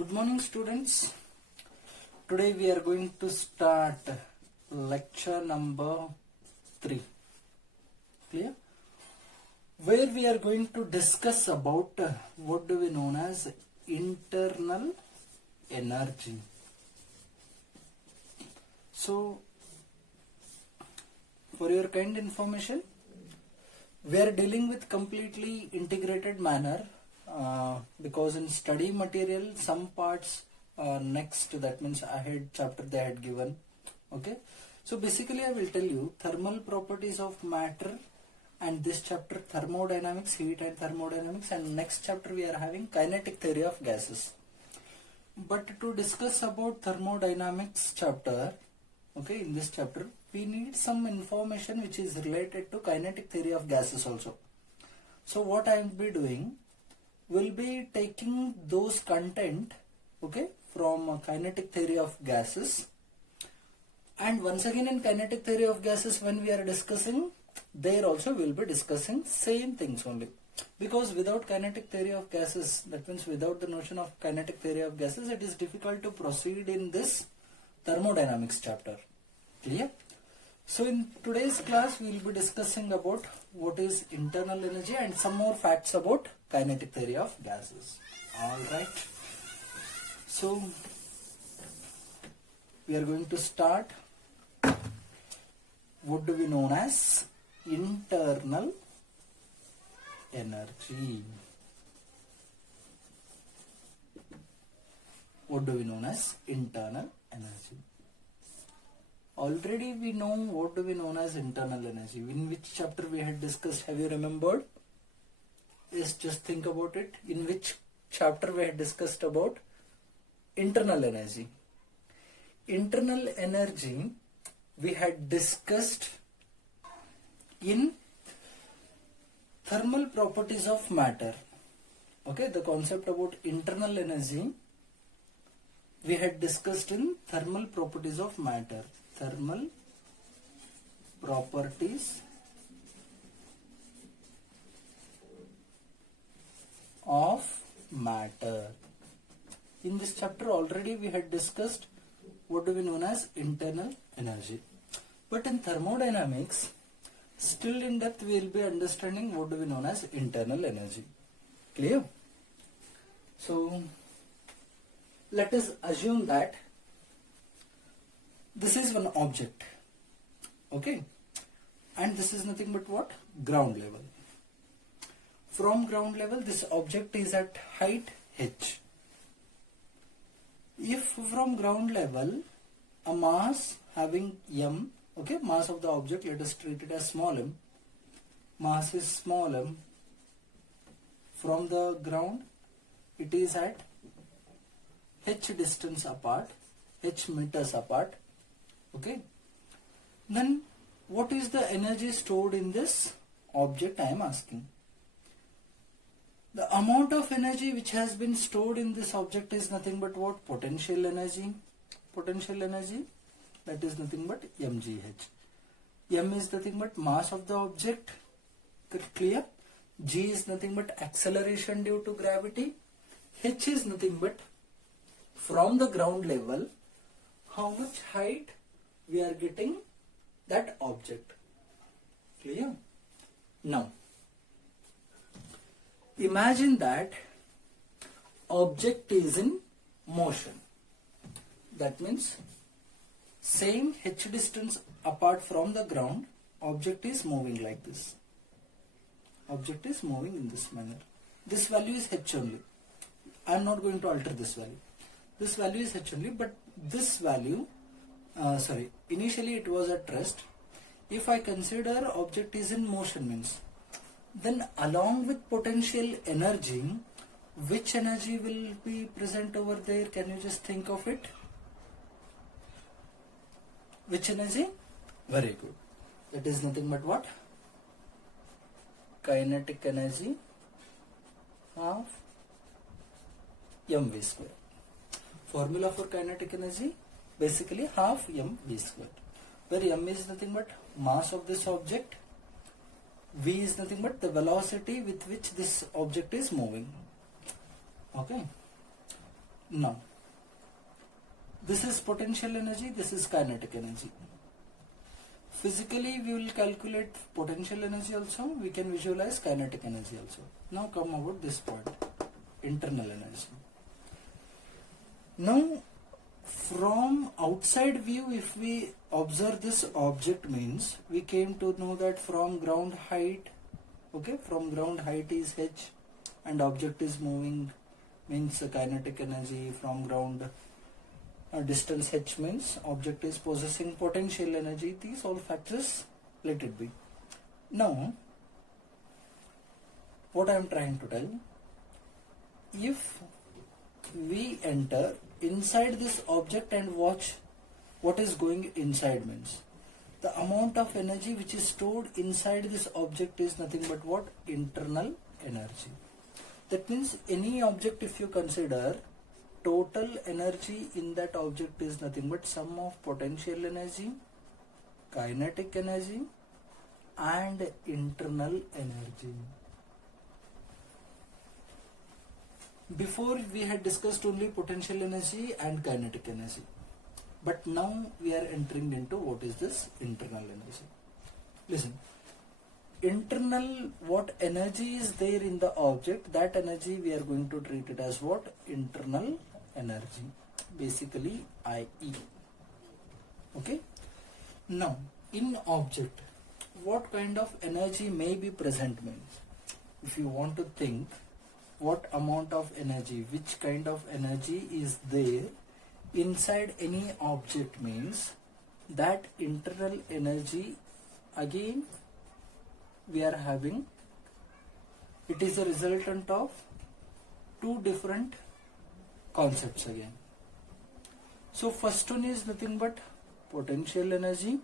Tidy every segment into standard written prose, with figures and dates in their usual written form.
Good morning, students. Today we are going to start lecture number 3. Clear? Where we are going to discuss about what do we known as internal energy. So, for your kind information, we are dealing with completely integrated manner. Because in study material some parts next, that means ahead chapter they had given. Okay, so basically I will tell you thermal properties of matter, and this chapter thermodynamics, heat and thermodynamics, and next chapter we are having kinetic theory of gases. But to discuss about thermodynamics chapter, okay, in this chapter we need some information which is related to kinetic theory of gases also. So what I will be doing, will be taking those content, okay, from kinetic theory of gases. And once again in kinetic theory of gases, when we are discussing, there also we will be discussing same things only. Because without kinetic theory of gases, that means without the notion of kinetic theory of gases, it is difficult to proceed in this thermodynamics chapter. Clear? So in today's class we will be discussing about what is internal energy and some more facts about kinetic theory of gases. Alright. So we are going to start. What do we know as internal energy? What do we know as internal energy? Already we know what do we know as internal energy. In which chapter we had discussed, have you remembered? Yes, just think about it. In which chapter we had discussed about internal energy? Internal energy we had discussed in thermal properties of matter. Okay, the concept about internal energy we had discussed in thermal properties of matter. Thermal properties of matter. In this chapter already we had discussed what do we know as internal energy. But in thermodynamics, still in depth we will be understanding what do we know as internal energy. Clear? So let us assume that this is one object, okay, and this is nothing but what? Ground level. From ground level this object is at height h. If from ground level a mass having m, okay, mass of the object, let us treat it as small m, mass is small m, from the ground it is at h distance apart, h meters apart. Okay, then what is the energy stored in this object I am asking? The amount of energy which has been stored in this object is nothing but what? Potential energy. Potential energy, that is nothing but mgh. M is nothing but mass of the object. Clear? G is nothing but acceleration due to gravity. H is nothing but from the ground level how much height we are getting that object. Clear? Now imagine that object is in motion. That means same h distance apart from the ground, object is moving like this. Object is moving in this manner. This value is h only. I am not going to alter this value. This value is h only, but this value, initially it was at rest. If I consider object is in motion means, then along with potential energy, which energy will be present over there? Can you just think of it? Which energy? Very good. That is nothing but what? Kinetic energy of mv square. Formula for kinetic energy, basically half mv square, where m is nothing but mass of this object, v is nothing but the velocity with which this object is moving. Okay. Now, this is potential energy, this is kinetic energy. Physically, we will calculate potential energy also, we can visualize kinetic energy also. Now come about this part, internal energy. Now, from outside view, if we observe this object, means we came to know that from ground height, okay, from ground height is h and object is moving, means kinetic energy. From ground distance h means object is possessing potential energy. These all factors, let it be. Now, what I am trying to tell, if we enter inside this object and watch what is going inside, means the amount of energy which is stored inside this object is nothing but what? Internal energy. That means any object, if you consider, total energy in that object is nothing but sum of potential energy, kinetic energy and internal energy. Before we had discussed only potential energy and kinetic energy, but now we are entering into what is this internal energy. Listen, internal, what energy is there in the object, that energy we are going to treat it as what? Internal energy, basically IE. Okay. Now, in object, what kind of energy may be present, means if you want to think what amount of energy, which kind of energy is there inside any object, means that internal energy, again we are having, it is a resultant of two different concepts again. So first one is nothing but potential energy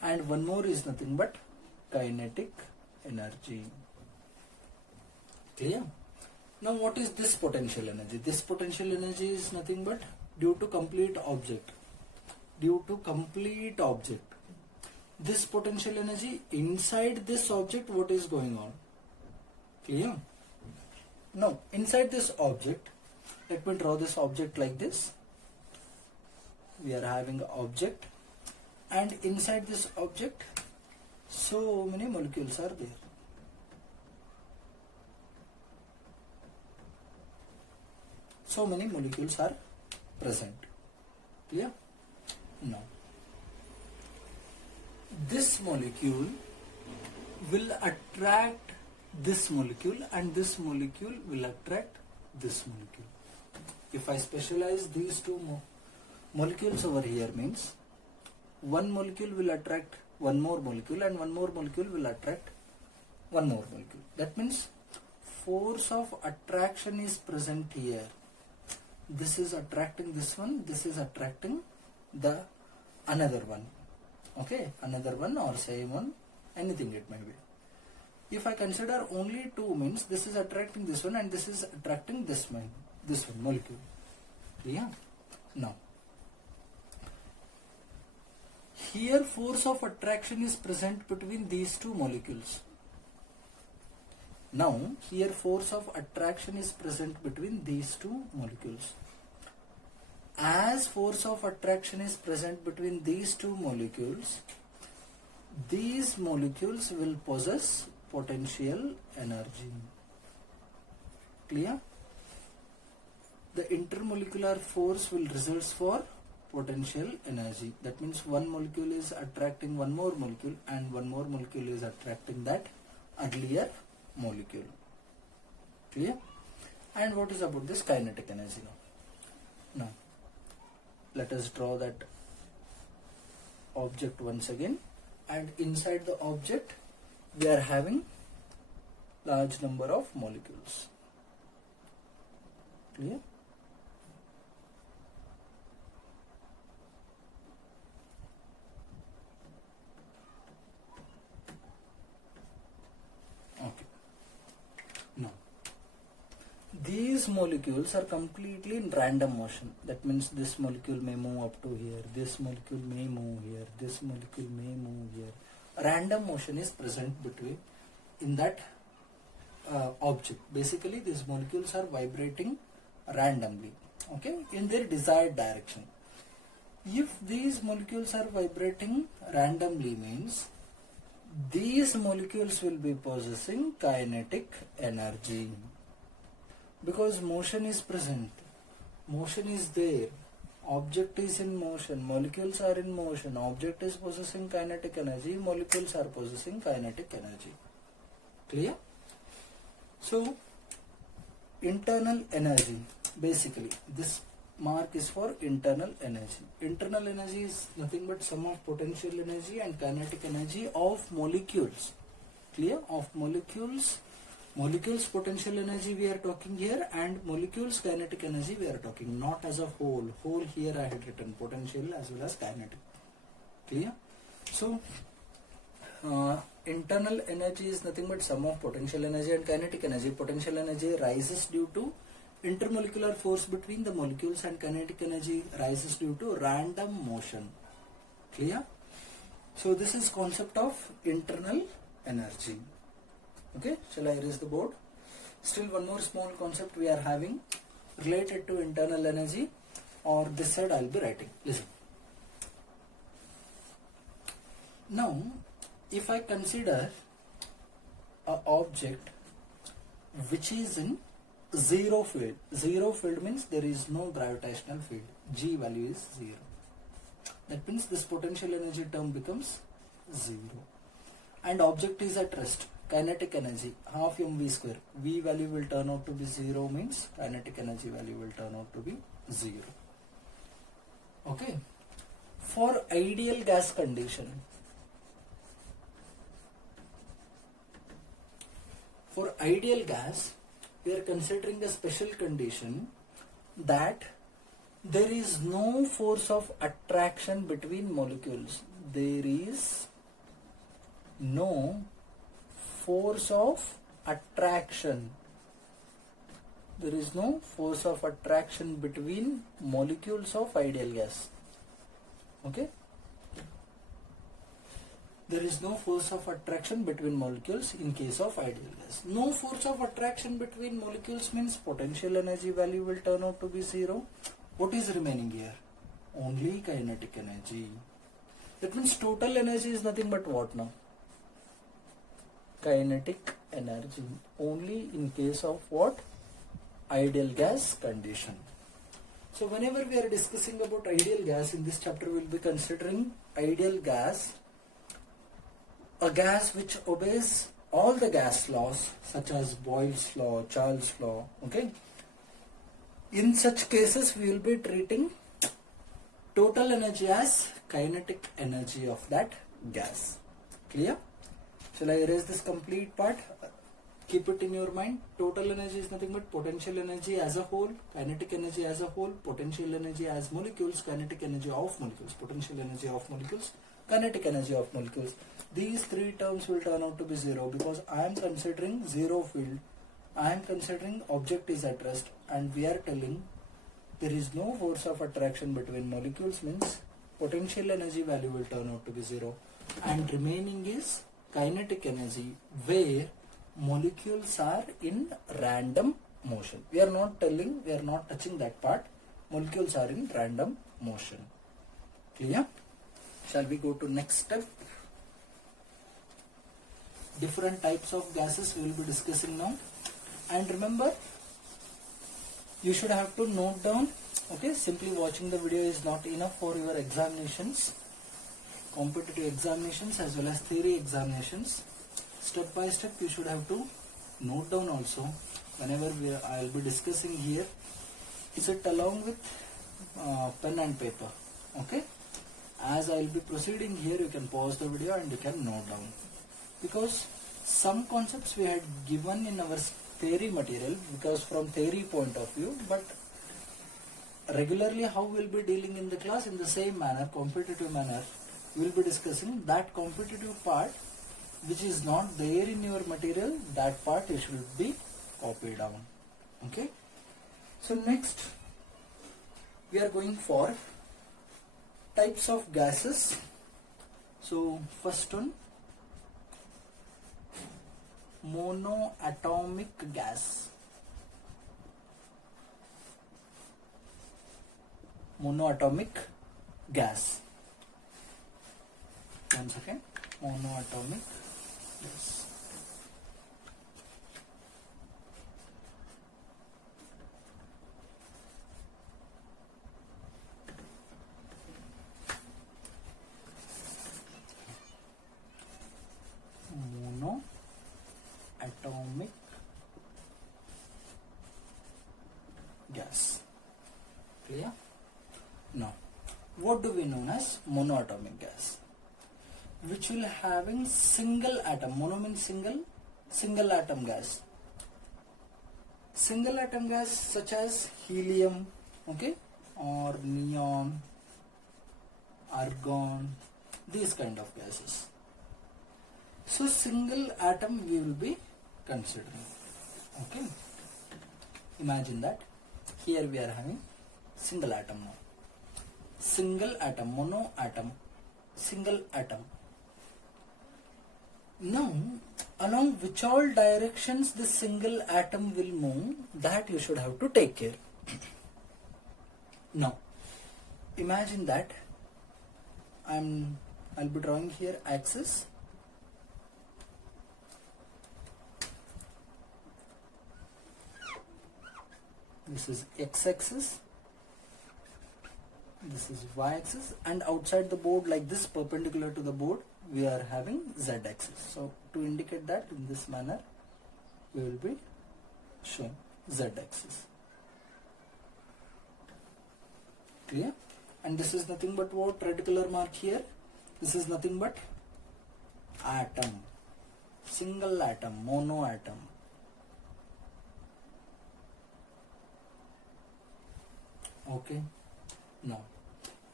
and one more is nothing but kinetic energy. Clear? Now what is this potential energy? This potential energy is nothing but due to complete object. Due to complete object. This potential energy inside this object, what is going on? Clear? Now inside this object, let me draw this object like this. We are having an object and inside this object so many molecules are there. So many molecules are present. Clear? Now, this molecule will attract this molecule and this molecule will attract this molecule. If I specialize these two molecules over here, means one molecule will attract one more molecule and one more molecule will attract one more molecule. That means force of attraction is present here. This is attracting this one, this is attracting the another one. Okay, another one or same one, anything it may be. If I consider only two, means this is attracting this one and this is attracting this one molecule. Yeah. Now, here force of attraction is present between these two molecules. Now, here force of attraction is present between these two molecules. As force of attraction is present between these two molecules, these molecules will possess potential energy. Clear? The intermolecular force will result for potential energy. That means one molecule is attracting one more molecule and one more molecule is attracting that earlier molecule. Clear? And what is about this kinetic energy now? Now, let us draw that object once again, and inside the object we are having large number of molecules. Clear? Okay. Now, these molecules are completely in random motion. That means this molecule may move up to here, this molecule may move here, this molecule may move here. Random motion is present between in that object. Basically, these molecules are vibrating randomly. okay, in their desired direction. If these molecules are vibrating randomly, means these molecules will be possessing kinetic energy, because motion is present, motion is there, object is in motion, molecules are in motion, object is possessing kinetic energy, molecules are possessing kinetic energy. Clear? So internal energy, basically this mark is for internal energy. Internal energy is nothing but sum of potential energy and kinetic energy of molecules. Clear? Of molecules. Molecules potential energy we are talking here, and molecules kinetic energy we are talking, not as a whole. Whole here I had written potential as well as kinetic. Clear? So internal energy is nothing but sum of potential energy and kinetic energy. Potential energy rises due to intermolecular force between the molecules, and kinetic energy rises due to random motion. Clear? So this is concept of internal energy. Okay, shall I erase the board? Still one more small concept we are having related to internal energy, or this side I will be writing. Listen. Now if I consider an object which is in zero field means there is no gravitational field, G value is 0. That means this potential energy term becomes 0. And object is at rest, kinetic energy half mv square, V value will turn out to be 0, means kinetic energy value will turn out to be 0. Okay. For ideal gas condition, for ideal gas, we are considering a special condition that there is no force of attraction between molecules. There is no force of attraction. There is no force of attraction between molecules of ideal gas. Okay? There is no force of attraction between molecules in case of ideal gas. No force of attraction between molecules means potential energy value will turn out to be 0. What is remaining here? Only kinetic energy. That means total energy is nothing but what now? Kinetic energy. Only in case of what? Ideal gas condition. So whenever we are discussing about ideal gas, in this chapter we will be considering ideal gas, a gas which obeys all the gas laws such as Boyle's law, Charles' law. Okay. In such cases we will be treating total energy as kinetic energy of that gas. Clear? Shall I erase this complete part? Keep it in your mind. Total energy is nothing but potential energy as a whole, kinetic energy as a whole, potential energy as molecules, kinetic energy of molecules, potential energy of molecules, kinetic energy of molecules. These three terms will turn out to be 0 because I am considering zero field. I am considering object is at rest, and we are telling there is no force of attraction between molecules, means potential energy value will turn out to be 0, and remaining is kinetic energy where molecules are in random motion. We are not touching that part. Molecules are in random motion. Clear? Shall we go to next step? Different types of gases we will be discussing now. And remember, you should have to note down. Okay, simply watching the video is not enough for your examinations, competitive examinations as well as theory examinations. Step by step you should have to note down also. Whenever I will be discussing here, sit along with pen and paper. Okay. As I will be proceeding here, you can pause the video and you can note down, because some concepts we had given in our theory material, because from theory point of view, but regularly how we will be dealing in the class, in the same manner, competitive manner, we will be discussing that competitive part which is not there in your material. That part you should be copied down. Okay. So next we are going for types of gases. So first one, monoatomic gas. monoatomic gas. One second. Monoatomic gas. Monoatomic gas. Clear? Now, what do we know as monoatomic gas? Which will having single atom. Mono means single atom gas. Single atom gas such as helium, okay, or neon, argon, these kind of gases. So single atom we will be considering. Okay. Imagine that here we are having single atom now. Single atom, mono atom, single atom. Now, along which all directions this single atom will move, that you should have to take care. Now, imagine that I'll be drawing here axis. This is x-axis, this is y-axis, and outside the board like this, perpendicular to the board, we are having z-axis. So to indicate that in this manner, we will be showing z-axis. Clear? And this is nothing but what? Red color mark here. This is nothing but atom, single atom, mono atom. Okay. Now,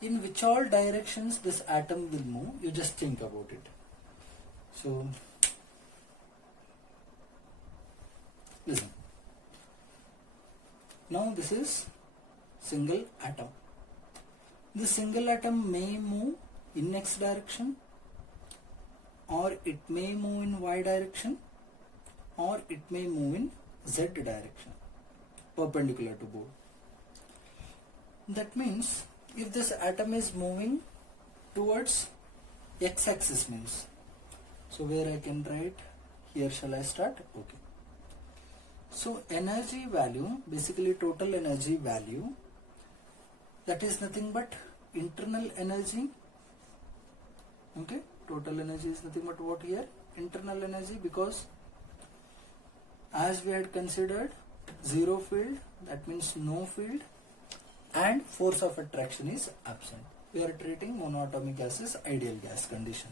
in which all directions this atom will move, you just think about it. So, listen. Now this is single atom. This single atom may move in x direction, or it may move in y direction, or it may move in z direction, perpendicular to board. That means if this atom is moving towards x-axis means, so where I can write, here shall I start? Okay. So energy value, basically total energy value, that is nothing but internal energy. Okay, total energy is nothing but what here? Internal energy, because as we had considered zero field, that means no field, and force of attraction is absent. We are treating monoatomic gas as ideal gas condition.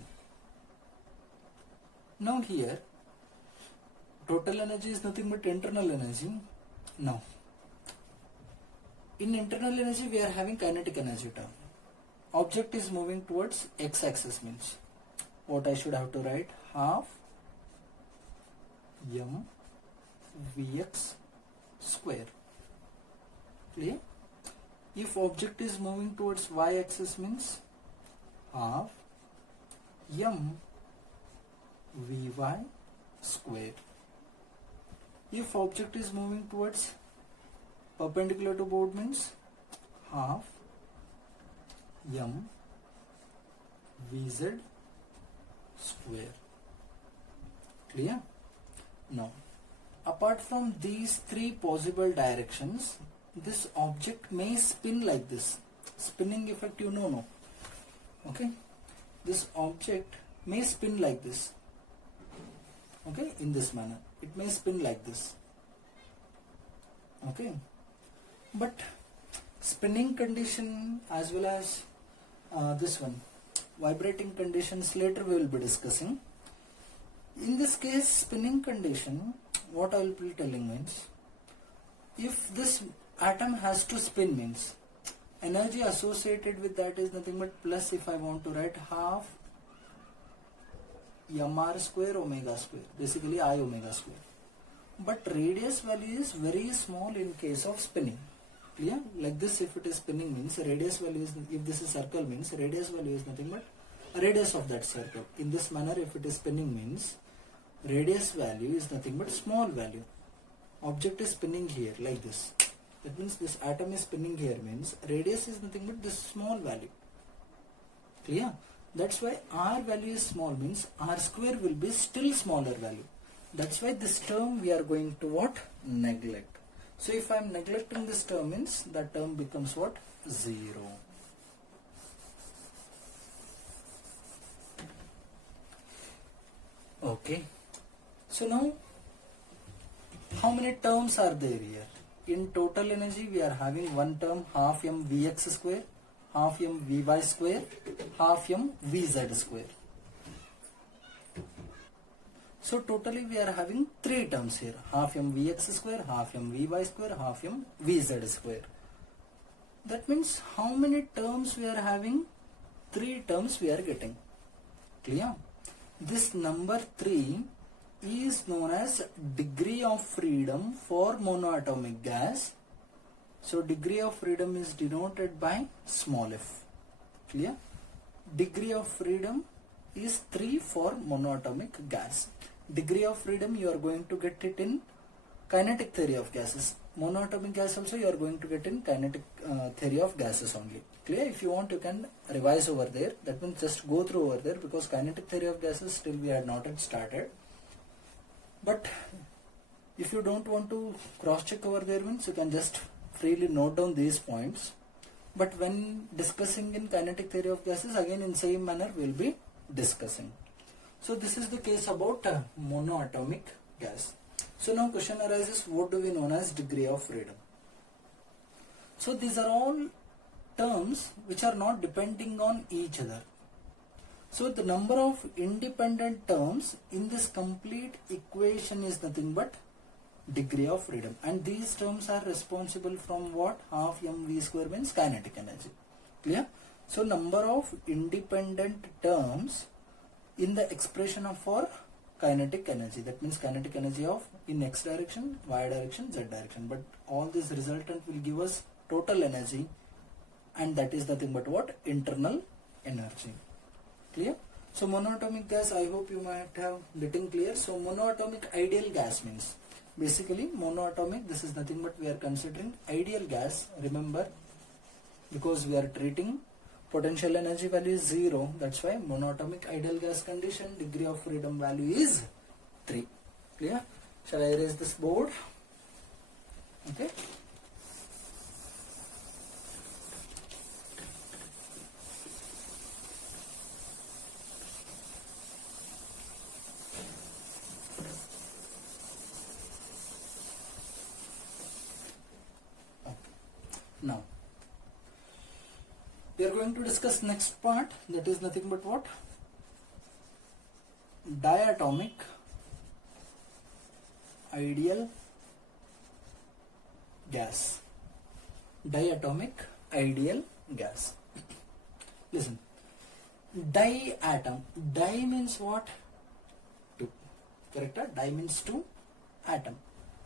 Now here, total energy is nothing but internal energy. Now, in internal energy we are having kinetic energy term. Object is moving towards x-axis means, what I should have to write? Half m vx square. Clear? If object is moving towards y-axis means half m vy square. If object is moving towards perpendicular to board means half m vz square. Clear? Now, apart from these three possible directions, this object may spin like this. Spinning effect you know, no? Okay? This object may spin like this. Okay? In this manner. It may spin like this. Okay? But spinning condition as well as this one, vibrating conditions, later we will be discussing. In this case, spinning condition, what I will be telling means, if this atom has to spin means, energy associated with that is nothing but plus, if I want to write, half mr square omega square, basically I omega square. But radius value is very small in case of spinning. Clear? Like this, if it is spinning means radius value is, if this is circle means radius value is nothing but radius of that circle. In this manner, if it is spinning means radius value is nothing but small value. Object is spinning here like this. That means this atom is spinning here means radius is nothing but this small value. Clear? That's why r value is small means r square will be still smaller value. That's why this term we are going to what? Neglect. So if I am neglecting this term means that term becomes what? 0. Okay. So now how many terms are there here? In total energy we are having one term half m vx square, half m vy square, half m vz square. So totally we are having three terms here, half m vx square, half m vy square, half m vz square. That means how many terms we are having? Three terms we are getting. Clear? This number 3 is known as degree of freedom for monoatomic gas. So degree of freedom is denoted by small f. Clear? Degree of freedom is 3 for monoatomic gas. Degree of freedom you are going to get it in kinetic theory of gases. Monoatomic gas also you are going to get in kinetic theory of gases only. Clear? If you want you can revise over there. That means just go through over there because kinetic theory of gases still we had not yet started. But if you don't want to cross check over there means you can just freely note down these points. But when discussing in kinetic theory of gases again in same manner we will be discussing. So this is the case about monoatomic gas. So now question arises, what do we know as degree of freedom? So these are all terms which are not depending on each other. So the number of independent terms in this complete equation is nothing but degree of freedom, and these terms are responsible from what? Half mv square means kinetic energy. Clear? So number of independent terms in the expression of for kinetic energy, that means kinetic energy of in x direction, y direction, z direction, but all this resultant will give us total energy, and that is nothing but what? Internal energy. Clear? So monoatomic gas, I hope you might have getting clear. So monoatomic ideal gas means basically monoatomic, this is nothing but we are considering ideal gas, remember, because we are treating potential energy value is 0, that's why monoatomic ideal gas condition degree of freedom value is 3. Clear? Shall I erase this board? Okay. Now we are going to discuss next part, that is nothing but what? Diatomic ideal gas. Diatomic ideal gas. Listen, diatom, di means what? 2. Correct? Di means 2 atom.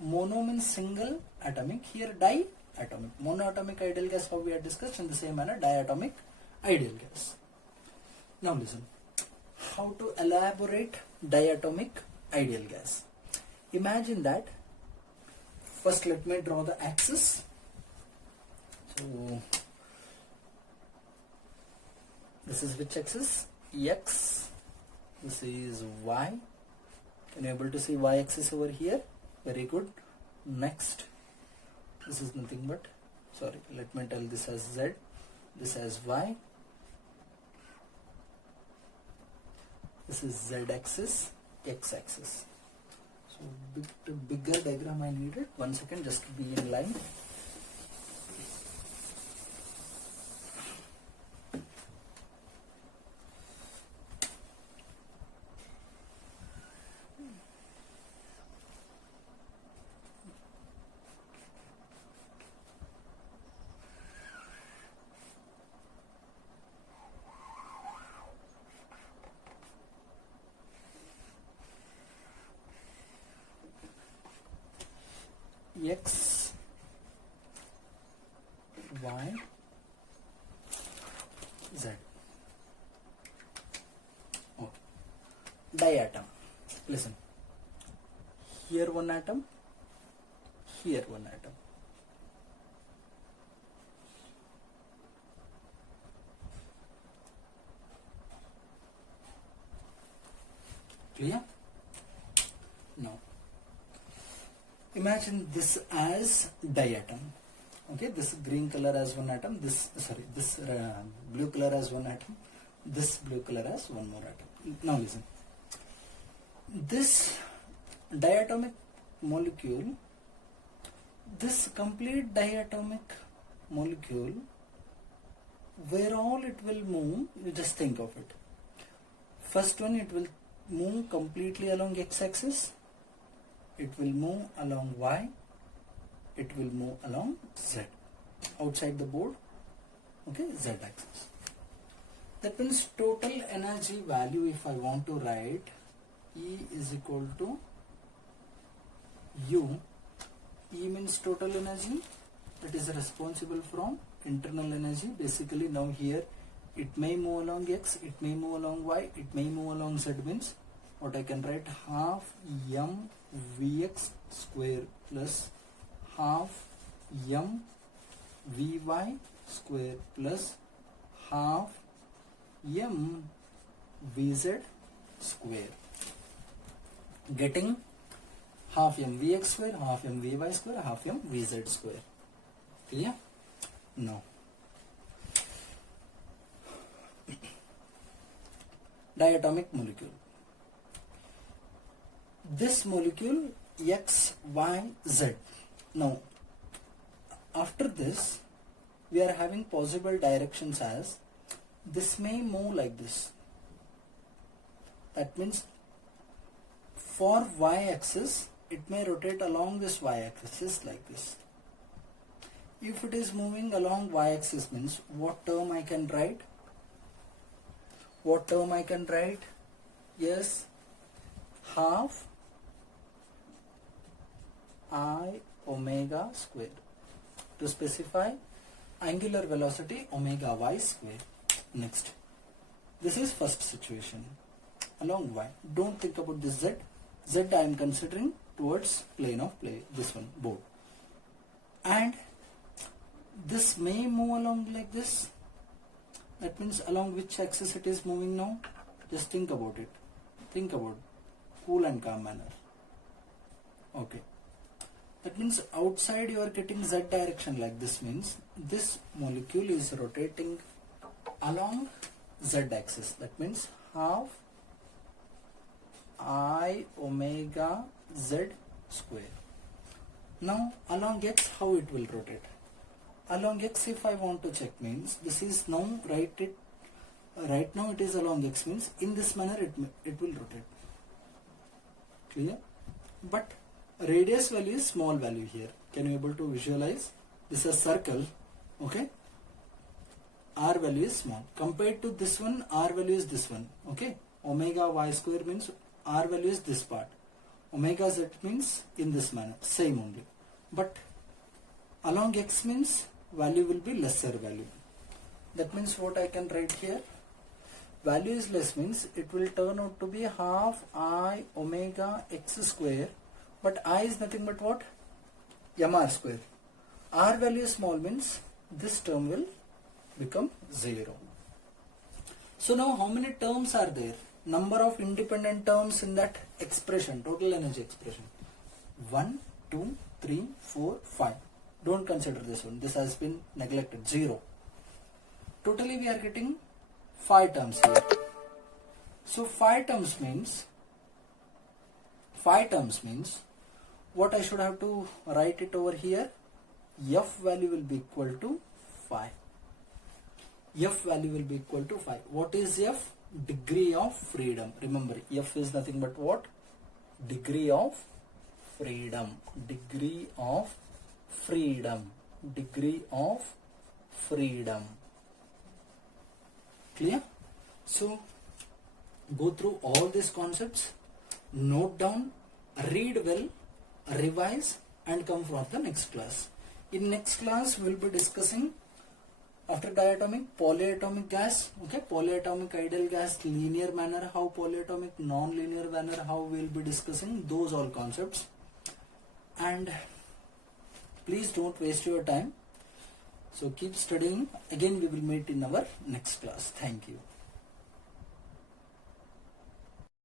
Mono means single atomic. Here di atomic. Monoatomic ideal gas, how we had discussed in the same manner, diatomic ideal gas. Now listen, how to elaborate diatomic ideal gas. Imagine that, first let me draw the axis. So this is which axis? X. This is Y. Can you able to see Y axis over here? Very good. Next, this is nothing but, sorry, let me tell this as Z, this as Y, this is Z axis, X axis. So bigger diagram I needed. 1 second, just be in line. X, Y, Z. Okay. Diatom. Listen. Here one atom, here one atom. Clear? Now, imagine this as diatom. Okay, this green color as one atom, this blue color as one atom, this blue color as one more atom. Now listen. This diatomic molecule, this complete diatomic molecule, where all it will move, you just think of it. First one, it will move completely along x-axis, it will move along y, it will move along z, outside the board, okay, z-axis. That means total energy value, if I want to write, E is equal to U. E means total energy, that is responsible from internal energy. Basically now here it may move along x, it may move along y, it may move along z, means what I can write, half m vx square plus half m vy square plus half m vz square, getting half m vx square, half m vy square, half m vz square. Clear? Now, diatomic molecule. This molecule X, Y, Z. Now, after this, we are having possible directions as this may move like this. That means for y-axis, it may rotate along this y-axis like this. If it is moving along y-axis, means what term I can write? What term I can write? Yes, half I omega square, to specify angular velocity omega y square. Next, this is first situation along y. Don't think about this z. Z I am considering towards plane of play, this one, board. And this may move along like this. That means along which axis it is moving now? Just think about it. Think about it. Cool and calm manner. Okay. That means outside you are getting z direction like this, means this molecule is rotating along z axis. That means half I omega z square. Now along x, how it will rotate? Along x, if I want to check, means this is now right now it is along x, means in this manner it will rotate. Clear? But radius value is small value here. Can you able to visualize? This is a circle, okay? R value is small. Compared to this one, R value is this one, okay? Omega y square means R value is this part. Omega z means in this manner, same only. But along x means value will be lesser value. That means what I can write here? Value is less means it will turn out to be half I omega x square. But I is nothing but what? Mr square. R value is small means this term will become 0. So now how many terms are there? Number of independent terms in that expression, total energy expression. 1, 2, 3, 4, 5. Don't consider this one. This has been neglected. 0. Totally we are getting 5 terms here. So 5 terms means what I should have to write it over here? F value will be equal to 5. F value will be equal to 5. What is F? Degree of freedom. Remember, F is nothing but what? Degree of freedom. Degree of freedom. Degree of freedom. Clear? So, go through all these concepts, note down, read well, revise, and come for the next class. In next class, we will be discussing after diatomic, polyatomic gas, okay, polyatomic ideal gas, linear manner, how polyatomic non-linear manner, how we will be discussing those all concepts. And please don't waste your time. So keep studying. Again, we will meet in our next class. Thank you.